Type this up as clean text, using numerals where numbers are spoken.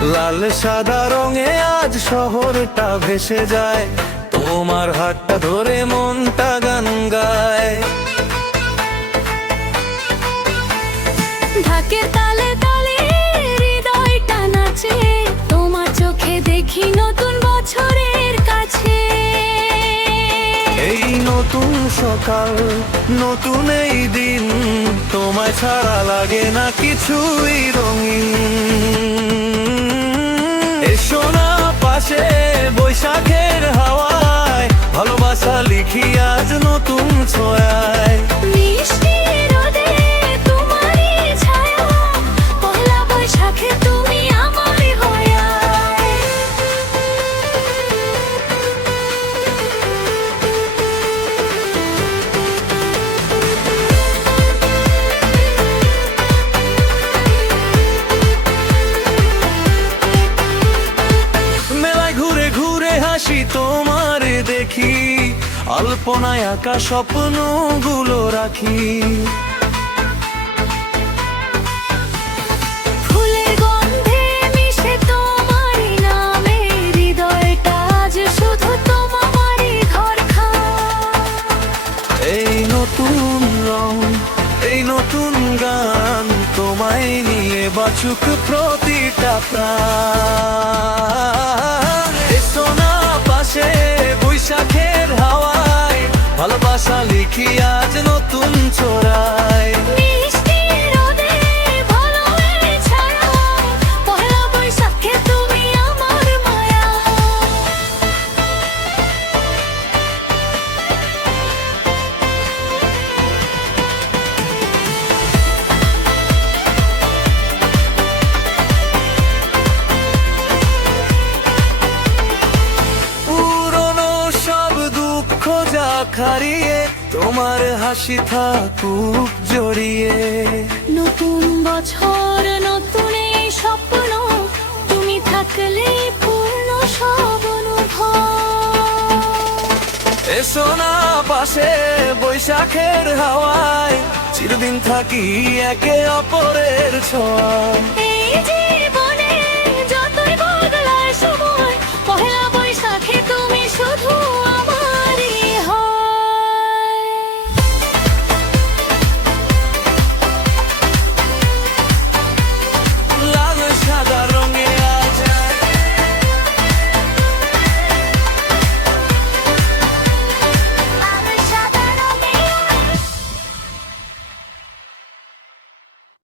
লাল সাদা রঙে আজ শহরটা ভেসে যায়, তোমার হাতটা ধরে মনটা গান গায়। ঢাকের তালে তালে হৃদয়টা নাচে, তোমার চোখে দেখি নতুন বছরের কাছে। এই নতুন সকাল, নতুন এই দিন, তোমায় ছাড়া লাগে না কিছুই রঙিন। এসো না পাশে বৈশাখের হাওয়ায়, ভালোবাসা লিখি আজ নতুন ছোঁয়ায়। মিষ্টি রোদে তোমারই ছায়া, পহেলা বৈশাখে তুমি আমারই হয়া। মেলায় ঘুরে ঘুরে হাসি তোমার দেখি, অল্পনায় আঁকা স্বপ্নগুলো রাখি। ফুলের গন্ধে মিশে তোমারই নামে, হৃদয়টা আজ শুধু তোমারই ঘরখানা। এই নতুন রং, এই নতুন গান, তোমায় নিয়ে বাঁচুক প্রতিটা প্রাণ। এসো না পাশে বৈশাখের হাওয়ায়, ভালোবাসা লিখি আজ নতুন ছোড়ায়। মিষ্টি রোদে ভালোর ছায়া, পহেলা বৈশাখে তুমি আমার মায়া। পুরনো সব দুঃখ যা হারিয়ে, তোমার হাসি থাকুক জড়িয়ে। নতুন বছর নতুন এই স্বপ্ন, তুমি থাকলে পূর্ণ সব অনুভব। এসো না পাশে বৈশাখের হাওয়ায়, চিরদিন থাকি একে অপরের ছোঁয়া।